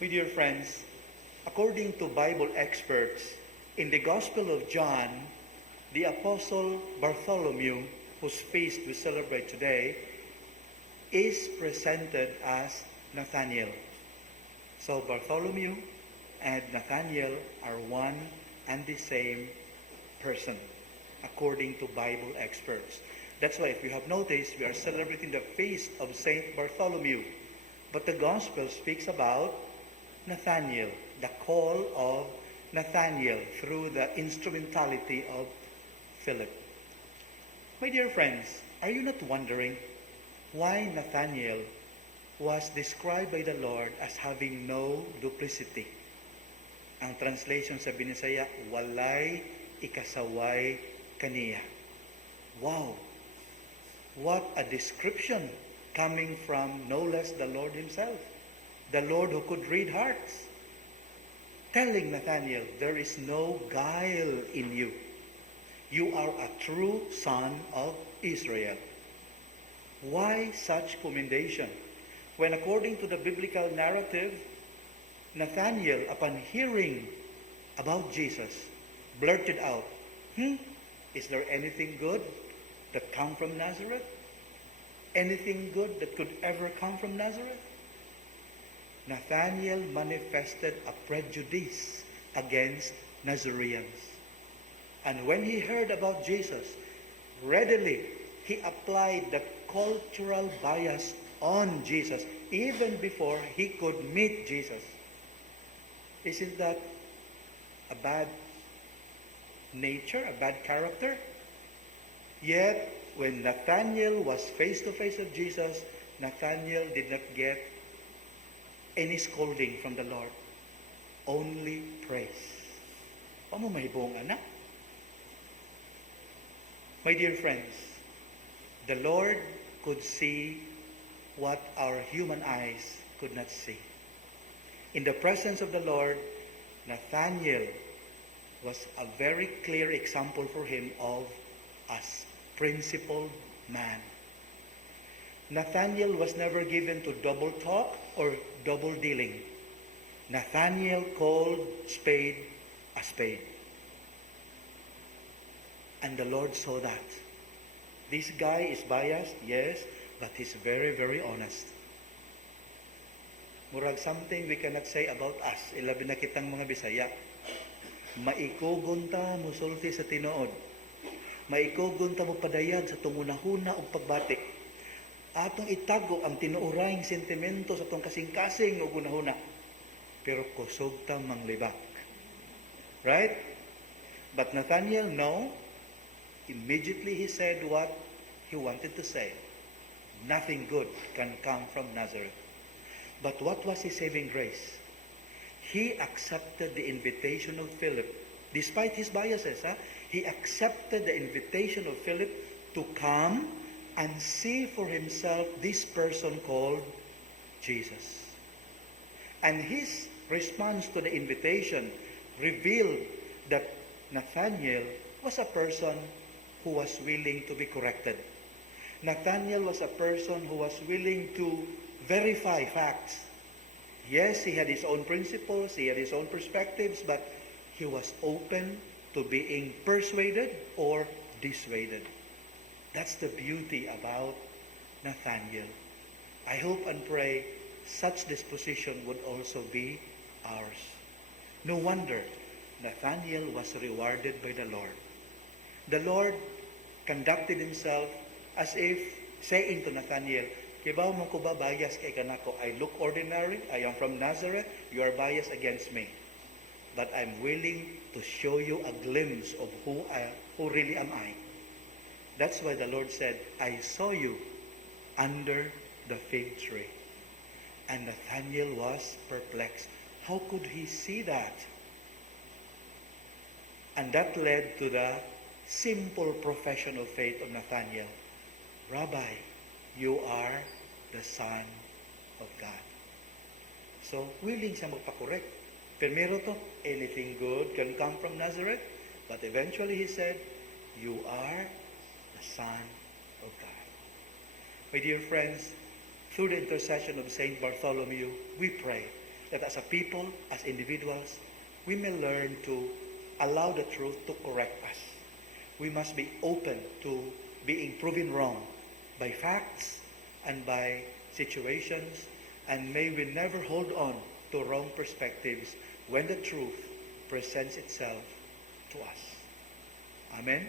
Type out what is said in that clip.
My dear friends, according to Bible experts, in the Gospel of John, the Apostle Bartholomew, whose feast we celebrate today, is presented as Nathanael. So Bartholomew and Nathanael are one and the same person, according to Bible experts. That's why, if you have noticed, we are celebrating the feast of Saint Bartholomew. But the Gospel speaks about Nathanael, the call of Nathanael through the instrumentality of Philip. My dear friends, are you not wondering why Nathanael was described by the Lord as having no duplicity? Ang translation sa Binisaya, walay ikasaway kaniya. Wow! What a description coming from no less the Lord himself. The Lord who could read hearts, telling Nathanael, there is no guile in you. You are a true son of Israel. Why such commendation? When according to the biblical narrative, Nathanael, upon hearing about Jesus, blurted out, is there anything good that come from Nazareth? Anything good that could ever come from Nazareth? Nathanael manifested a prejudice against Nazareans. And when he heard about Jesus, readily he applied the cultural bias on Jesus even before he could meet Jesus. Isn't that a bad nature, a bad character? Yet, when Nathanael was face to face with Jesus, Nathanael did not get any scolding from the Lord, only praise. Paano mahibong anak? My dear friends, the Lord could see what our human eyes could not see. In the presence of the Lord, Nathanael was a very clear example for him of a principled man. Nathanael was never given to double talk or double dealing. Nathanael called spade a spade. And the Lord saw that. This guy is biased, yes, but he's very, very honest. Murag something we cannot say about us. Ilabi na kitang mga Bisaya. Maikugon ta musulti sa tinuod. Maikugon ta mo padayag sa tungunahuna o pagbati. Atong itago ang tinuurayng sentimento sa tong kasing-kasing o gunahuna. Pero kusog ta manglibak. Right? But Nathanael, no. Immediately he said what he wanted to say. Nothing good can come from Nazareth. But what was his saving grace? He accepted the invitation of Philip. Despite his biases, he accepted the invitation of Philip to come and see for himself this person called Jesus. And his response to the invitation revealed that Nathanael was a person who was willing to be corrected. Nathanael was a person who was willing to verify facts. Yes, he had his own principles, he had his own perspectives, but he was open to being persuaded or dissuaded. That's the beauty about Nathanael. I hope and pray such disposition would also be ours. No wonder Nathanael was rewarded by the Lord. The Lord conducted himself as if saying to Nathanael, "Kibaw mo ko ba bias kay kanako? I look ordinary, I am from Nazareth, you are biased against me. But I'm willing to show you a glimpse of who really am I." That's why the Lord said, "I saw you under the fig tree." And Nathanael was perplexed. How could he see that? And that led to the simple profession of faith of Nathanael. "Rabbi, you are the Son of God." So, willing siya magpakorek. Primero to, anything good can come from Nazareth. But eventually he said, "You are the Son of God." My dear friends, through the intercession of Saint Bartholomew, we pray that as a people, as individuals, we may learn to allow the truth to correct us. We must be open to being proven wrong by facts and by situations, and may we never hold on to wrong perspectives when the truth presents itself to us. Amen.